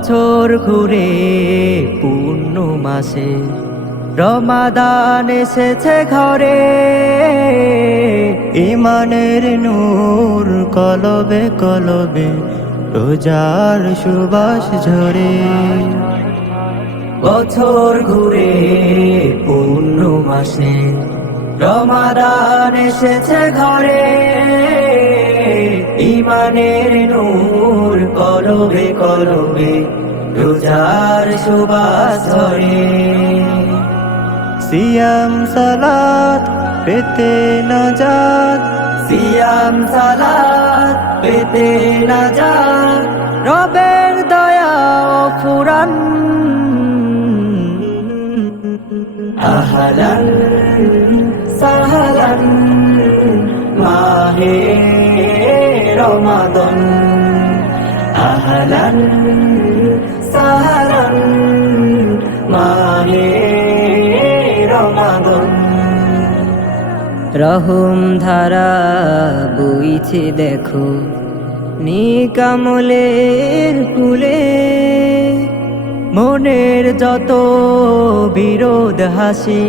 বছর ঘুরে পূর্ণ মাসে রমাদান এসেছে ঘরে। ইমানের নূর কলবে কলবে রোজার সুবাস ঝরে। বছর ঘুরে পূর্ণ মাসে রমাদান এসেছে ঘরে। ইমানের নূর কলবে কলবে রোজার সুবাস ধরে সিয়াম সালাত পেতে নাজাত। সিয়াম সালাত পেতে না যা রবের দয়া ও ফুরান। আহলান সাহলান মাহে রমাদন আহলান সাহলান মাহে রমাদন। রহম ধারা বইছে দেখো নিকামলের কুলে। মনের যত বিরোধ হাসি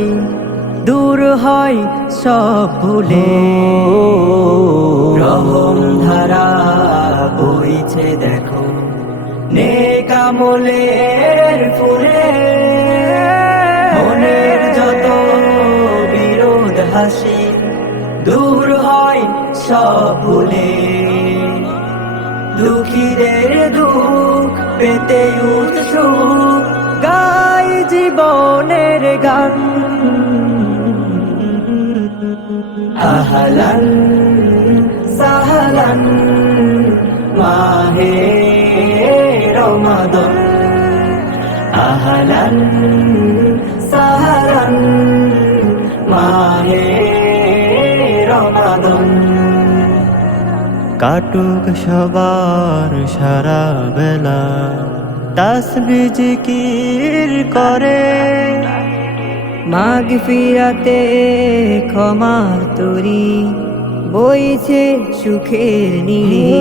দূর হয় সব ভুলে। নেকামলের ফুলে, মনের যত বিরোধ হাসি দূর হয় সব ভুলে। দুঃখীদের দুঃখ পেতে উৎসুক গাই জীবনের গান। আহলান আহলান মাহে রমাদন। কাটুক সবার সারা বেলা তাসবি জিকির করে। মাগ ফিরাতে ক্ষমা তরি বইছে সুখের নীড়ে।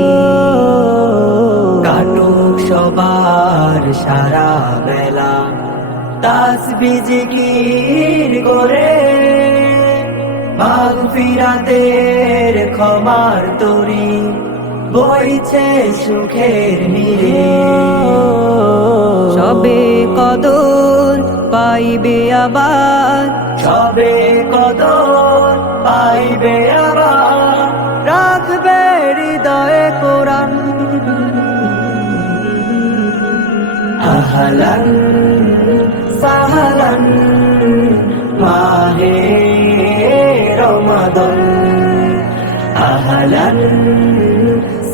কাটুক সবার সারা বেলা তাসবি জিকির করে মাগ ফিরাতের ক্ষমার তরি বইছে সুখের নীড়ে। সবে কদর পাইবে আবার। সবে কদর পাইবে আবার। রাখবে হৃদয়ে কোরআন। আহলান সাহলান মাহে রমাদন। আহলন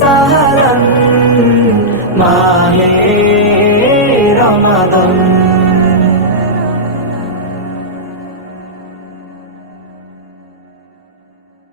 সাহলান মাহে রমাদন।